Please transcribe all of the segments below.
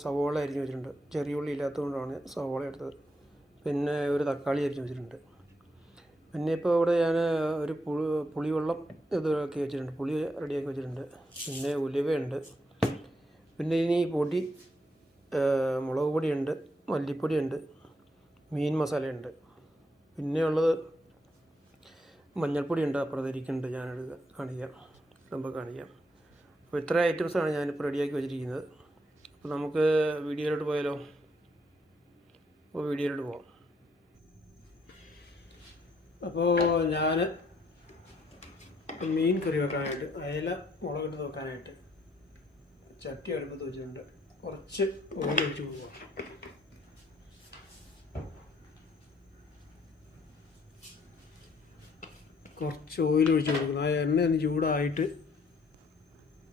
സവോള അരിഞ്ഞ് വെച്ചിട്ടുണ്ട്. ചെറിയ ഉള്ളി ഇല്ലാത്തതുകൊണ്ടാണ് സവോള എടുത്തത്. പിന്നെ ഒരു തക്കാളി അരിഞ്ഞ് വെച്ചിട്ടുണ്ട്. പിന്നെ ഇപ്പോൾ ഇവിടെ ഞാൻ ഒരു പുളിവെള്ളം ഇതാക്കി വെച്ചിട്ടുണ്ട്, പുളി റെഡിയാക്കി വെച്ചിട്ടുണ്ട്. പിന്നെ ഉലുവയുണ്ട്. പിന്നെ ഇനി പൊടി മുളക് പൊടിയുണ്ട്, മല്ലിപ്പൊടിയുണ്ട്, മീൻ മസാലയുണ്ട്. പിന്നെ ഉള്ളത് മഞ്ഞൾപ്പൊടിയുണ്ട്, അപ്പുറത്തിരിക്കുന്നുണ്ട്, ഞാനെടുത്ത് കാണിക്കാം, ഇടുമ്പോൾ കാണിക്കാം. അപ്പോൾ ഇത്ര ഐറ്റംസാണ് ഞാനിപ്പോൾ റെഡിയാക്കി വെച്ചിരിക്കുന്നത്. അപ്പോൾ നമുക്ക് വീഡിയോയിലോട്ട് പോയാലോ? അപ്പോൾ വീഡിയോയിലോട്ട് പോകാം. അപ്പോൾ ഞാൻ മീൻ കറി വെക്കാനായിട്ട്, അയല മുളകിട്ട് വെക്കാനായിട്ട് ചട്ടി അടുപ്പത്ത് വെച്ചിട്ടുണ്ട്. കുറച്ച് ഓയിൽ ഒഴിച്ച് കൊടുക്കുക. കുറച്ച് ഓയിൽ ഒഴിച്ച് കൊടുക്കണം. ആ എണ്ണ ഒന്ന് ചൂടായിട്ട്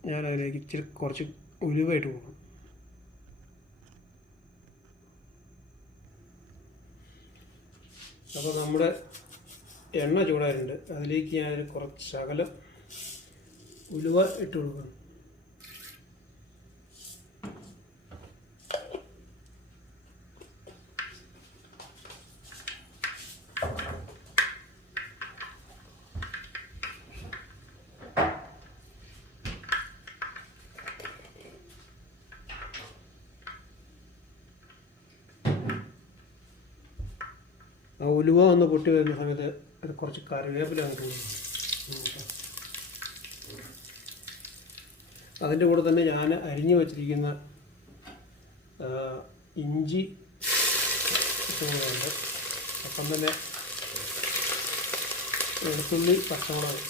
ഞാൻ അതിലേക്ക് ഇച്ചിരി കുറച്ച് ഉലുവയിട്ട് കൊടുക്കും. അപ്പോൾ നമ്മുടെ എണ്ണ ചൂടായിട്ടുണ്ട്. അതിലേക്ക് ഞാൻ കുറച്ച് ശകലം ഉലുവ ഇട്ട് കൊടുക്കണം. ആ ഉലുവ ഒന്ന് പൊട്ടി വരുന്ന സമയത്ത് കുറച്ച് കറിവേപ്പില കിട്ടുന്നു. അതിൻ്റെ കൂടെ തന്നെ ഞാൻ അരിഞ്ഞു വച്ചിരിക്കുന്ന ഇഞ്ചി ഉണ്ട്. അപ്പം തന്നെ വെളുത്തുള്ളി, പച്ചമുളക്,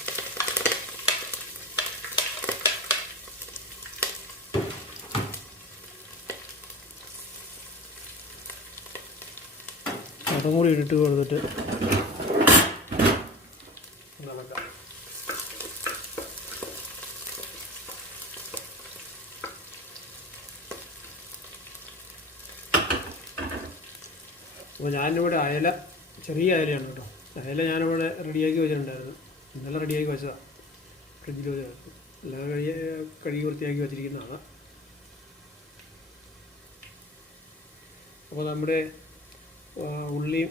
അതും കൂടി ഇട്ട് കൊടുത്തിട്ട് നടക്കാം. അപ്പോൾ ഞാനിവിടെ അയല, ചെറിയ അയലയാണ് കേട്ടോ. അയല ഞാനിവിടെ റെഡിയാക്കി വെച്ചിട്ടുണ്ടായിരുന്നു. ഇന്നലെ റെഡിയാക്കി വെച്ചതാണ്, ഫ്രിഡ്ജിൽ വെച്ചായിരുന്നു. എല്ലാം കഴുകി വൃത്തിയാക്കി വെച്ചിരിക്കുന്നതാണ്. അപ്പോൾ നമ്മുടെ ഉള്ളിയും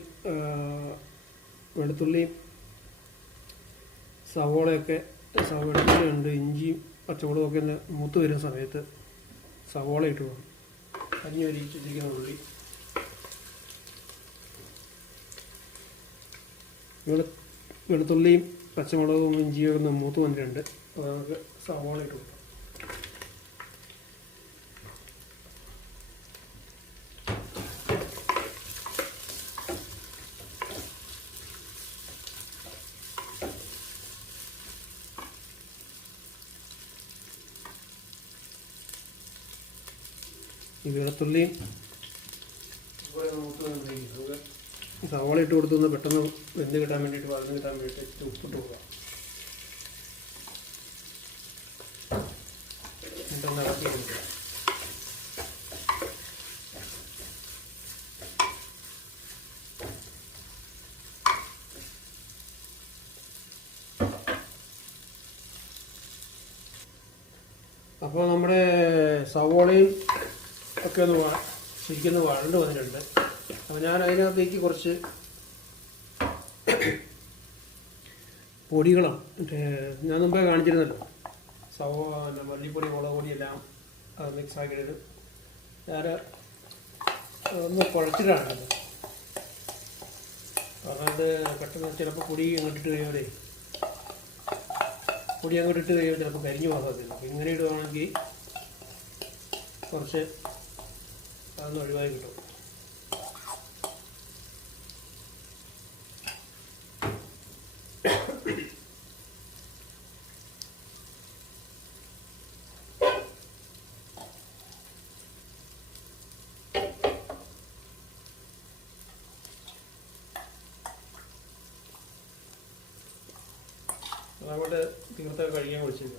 വെളുത്തുള്ളിയും സവോളയൊക്കെ, വെളുത്തുള്ളിയുണ്ട്, ഇഞ്ചിയും പച്ചമുളകൊക്കെ ഒന്ന് മൂത്ത് വരുന്ന സമയത്ത് സവോള ഇട്ട് പോകും. അരിഞ്ഞ് വരിച്ചിരിക്കുന്ന ഉള്ളി, വെളുത്തുള്ളിയും പച്ചമുളകും ഇഞ്ചിയും ഒന്ന് മൂത്ത് വന്നിട്ടുണ്ട്. അപ്പോൾ നമുക്ക് സവോള ഇട്ട് കൊടുക്കാം. ഈ വെളുത്തുള്ളിയും സവാള ഇട്ട് കൊടുത്തൊന്ന് പെട്ടെന്ന് വെന്ത് കിട്ടാൻ വേണ്ടിയിട്ട്, വഴന്ന് കിട്ടാൻ വേണ്ടിയിട്ട് ഉപ്പിട്ട് കൊടുക്കാം. എന്നിട്ടൊന്ന് ഇളക്കി കൊടുക്കുക. അപ്പോൾ നമ്മുടെ സവോളയും ഒക്കെ ഒന്ന് ശരിക്കൊന്ന് വഴണ്ട് വന്നിട്ടുണ്ട്. അപ്പോൾ ഞാൻ അതിനകത്തേക്ക് കുറച്ച് പൊടികളാണ്, ഞാൻ മുമ്പേ കാണിച്ചിരുന്നല്ലോ, മല്ലിപ്പൊടി, മുളക് പൊടി എല്ലാം മിക്സ് ആക്കിയിട്ട് ഞാൻ ഒന്ന് കുഴച്ചിട്ടാണ്. കാരണം അത് പെട്ടെന്ന് ചിലപ്പോൾ പൊടി അങ്ങോട്ടിട്ട് കഴിയുമ്പോഴേ, പൊടി അങ്ങോട്ട് ഇട്ട് കഴിയുമ്പോൾ ചിലപ്പോൾ കരിഞ്ഞു പോകത്തില്ല. അപ്പോൾ ഇങ്ങനെ ഇടുവാണെങ്കിൽ കുറച്ച് അതൊന്ന് ഒഴിവായി കിട്ടും. അതങ്ങോട്ട് തീർത്തൊക്കെ കഴിയാൻ വിളിച്ചില്ല.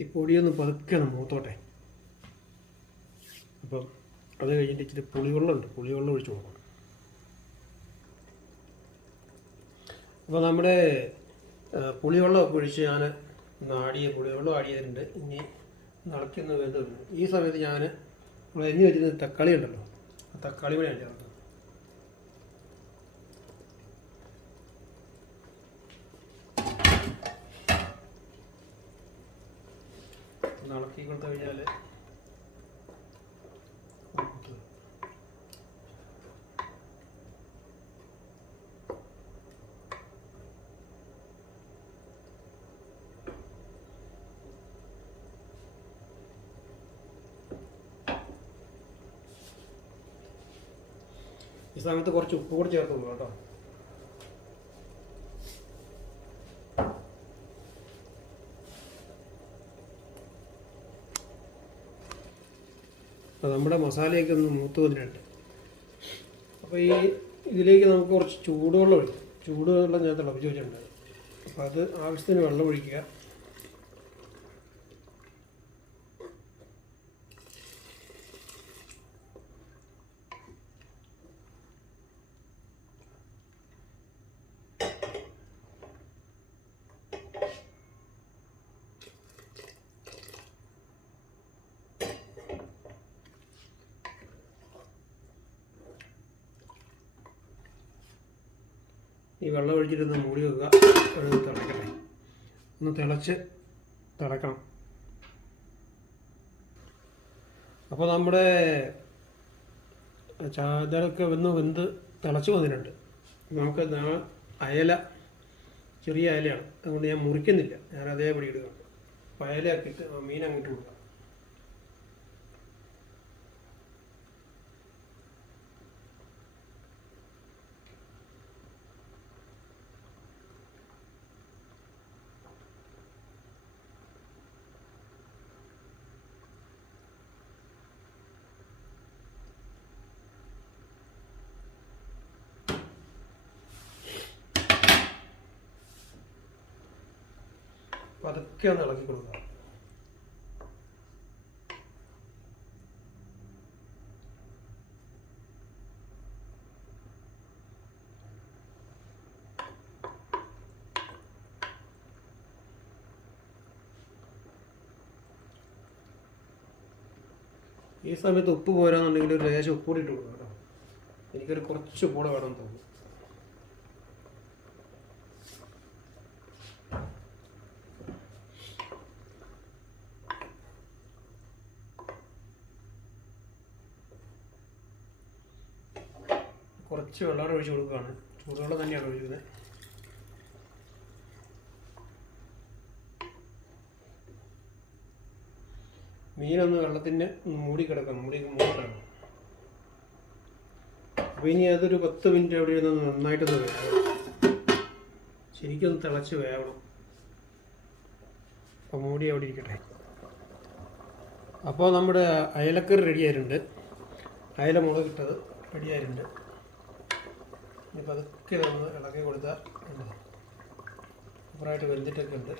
ഈ പൊടിയൊന്ന് പതുക്കെ മൂത്തോട്ടെ. അപ്പം അത് കഴിഞ്ഞിട്ട് ഇച്ചിരി പുളിവെള്ളമുണ്ട്, പുളിവെള്ളം ഒഴിച്ച് കൊടുക്കണം. അപ്പോൾ നമ്മുടെ പുളിവെള്ളമൊക്കെ ഒഴിച്ച് ഞാൻ പുളിവെള്ളം ആഡ് ചെയ്തിട്ടുണ്ട്. ഇനി നടക്കുന്ന വെന്തുണ്ട്. ഈ സമയത്ത് ഞാൻ നമ്മൾ എരിഞ്ഞ് വെച്ചിരുന്ന തക്കാളി ഉണ്ടല്ലോ, ആ തക്കാളി കൂടെ ഞാൻ ചേർക്കുന്നത്. ഇളക്കി കൊടുത്തു കഴിഞ്ഞാൽ ഈ സമയത്ത് കുറച്ച് ഉപ്പ് കൂടി ചേർത്തോളൂ കേട്ടോ. അപ്പോൾ നമ്മുടെ മസാലയൊക്കെ ഒന്ന് മൂത്ത് വന്നിട്ടുണ്ട്. അപ്പോൾ ഇതിലേക്ക് നമുക്ക് കുറച്ച് ചൂടുവെള്ളം ഒഴിക്കും. ചൂടുവെള്ളം ഞാൻ തിളപ്പിച്ച് വെച്ചിട്ടുണ്ട്. അപ്പോൾ അത് ആവശ്യത്തിന് വെള്ളം ഒഴിക്കുക. ഈ വെള്ളം ഒഴിച്ചിട്ടൊന്ന് മൂടി വെക്കുക. ഒന്ന് തിളക്കട്ടെ, ഒന്ന് തിളക്കണം. അപ്പോൾ നമ്മുടെ ചാതലൊക്കെ വെന്ത് തിളച്ച് വന്നിട്ടുണ്ട്. നമുക്ക് അയല, ചെറിയ അയലയാണ്, അതുകൊണ്ട് ഞാൻ മുറിക്കുന്നില്ല, ഞാൻ അതേപടി ഇടുക. അപ്പോൾ അയലയാക്കിയിട്ട് മീൻ അങ്ങോട്ട് കൊടുക്കുക. പതുക്കെ ഒന്ന് ഇളക്കി കൊടുക്കുക. ഈ സമയത്ത് ഉപ്പ് പോരാന്നുണ്ടെങ്കിൽ ഒരു ലേശം ഉപ്പ് കൂടി ഇട്ട് കൊടുക്കുക കേട്ടോ. എനിക്കൊരു കുറച്ച് കൂടെ വേണം തോന്നുന്നു. കുറച്ച് വെള്ളം ഒഴിച്ച് കൊടുക്കുകയാണ്. ചൂടുവെള്ളം തന്നെയാണ് ഒഴിക്കുന്നത്. മീനൊന്ന് വെള്ളത്തിന് മൂടി കിടക്കണം. മൂടിക്കണം. അപ്പോൾ ഇനി അതൊരു 10 മിനിറ്റ് അവിടെ ഇരുന്ന് നന്നായിട്ടൊന്ന് വേണം. ശരിക്കൊന്ന് തിളച്ച് വേവണം. അപ്പോൾ മൂടി അവിടെ ഇരിക്കട്ടെ. അപ്പോൾ നമ്മുടെ അയലക്കറി റെഡി ആയിട്ടുണ്ട്. അയല മുളക് ഇട്ടത് റെഡി ആയിട്ടുണ്ട്. ഇനിയിപ്പോൾ അതൊക്കെ ഒന്ന് ഇളക്കി കൊടുത്താൽ സൂപ്പറായിട്ട് വെന്തിട്ടൊക്കെ ഉണ്ട്.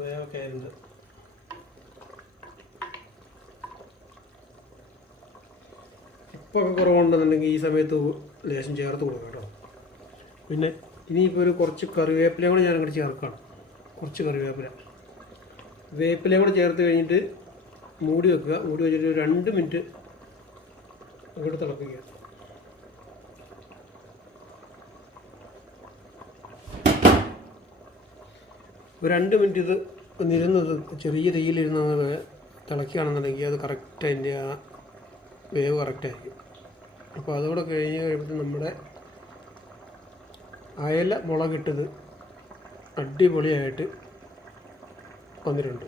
വേവൊക്കെ ആയിട്ടുണ്ട്. ഉപ്പൊക്കെ കുറവുണ്ടെന്നുണ്ടെങ്കിൽ ഈ സമയത്ത് ലേശം ചേർത്ത് കൊടുക്കാം കേട്ടോ. പിന്നെ ഇനിയിപ്പോൾ ഒരു കുറച്ച് കറിവേപ്പിലയും കൂടെ ഞാൻ അങ്ങോട്ട് ചേർക്കണം. കുറച്ച് വേപ്പിലയും കൂടെ ചേർത്ത് കഴിഞ്ഞിട്ട് മൂടി വെക്കുക. മൂടി വെച്ചിട്ട് 2 മിനിറ്റ് അങ്ങോട്ട് തിളപ്പിക്കുക. ഒരു 2 മിനിറ്റ് ഇത് ഒന്നിരുന്നത് ചെറിയ തീയിലിരുന്ന് തിളക്കുകയാണെന്നുണ്ടെങ്കിൽ അത് കറക്റ്റ്, അതിൻ്റെ ആ വേവ് കറക്റ്റായിരിക്കും. അപ്പോൾ അതോടെ കഴിഞ്ഞ് കഴിയുമ്പോൾ നമ്മുടെ അയല മുളകിട്ടത് അടിപൊളിയായിട്ട് വന്നിട്ടുണ്ട്.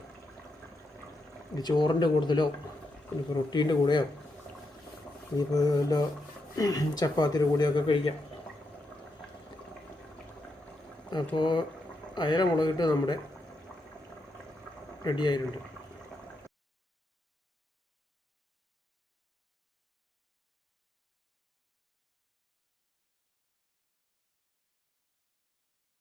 ഇത് ചോറിൻ്റെ കൂടുതലോ ഇനിയിപ്പോൾ റൊട്ടീൻ്റെ കൂടെയോ ഇനിയിപ്പോൾ വല്ല ചപ്പാത്തിയുടെ കൂടെയൊക്കെ കഴിക്കാം. അപ്പോൾ അയല മുളകിട്ട് നമ്മുടെ റെഡി ആയിട്ടുണ്ട്.